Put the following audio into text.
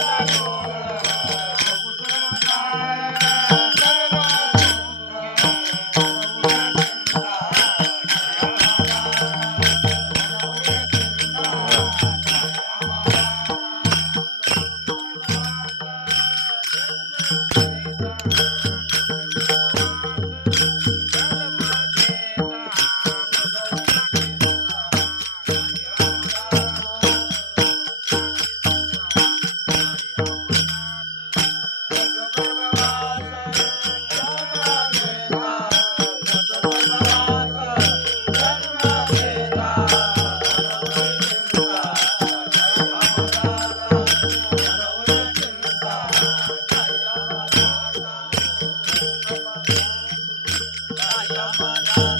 Thank